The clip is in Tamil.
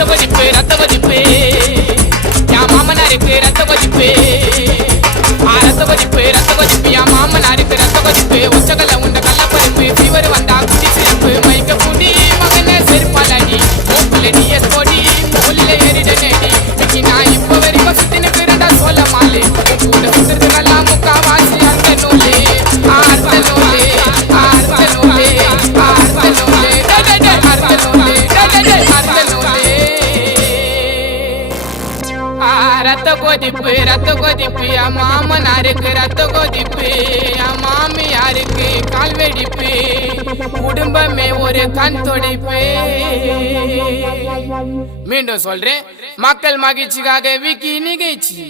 ரத்த கொதிப்பு ரத்த கொதிப்பு என் மாமனாருக்கு ரத்த கொதிப்பு ரத்த கொதிப்பு ரத்த கொதிப்பு என் மாமனாருக்கு ரத்த கொதிப்பு ஒச்சகல உண்ட கள்ளப்பருப்பு ஃபீவர் வந்தா குடி சிறப்பு மைக்க குடி மகனே செருப்பாலடி ஓப்புலடி எஸ் கொடி மூலில ஏறிட நேடி இன்னைக்கு நான் இப்ப வரைக்கும் சுத்தின பிறண்டா சொல்ல மாலே கூட சுத்துறதுக்கெல்லாம் முக்காவாசி அர்த்த நூலே அர்த்த நூலே அர்த்த நூலே அர்த்த நூலே அர்த்த நூலே அர்த்த நூலே ரத்த கொதிப்பு என் மாமனாருக்கு ரத்த கொதிப்பு என் மாமியாருக்கு கால் வெடிப்பு குடும்பமே ஒரு கண் துடைப்பு. மீண்டும் சொல்றேன், மக்கள் மகிழ்ச்சிக்காக விக்கி நிகழ்ச்சி.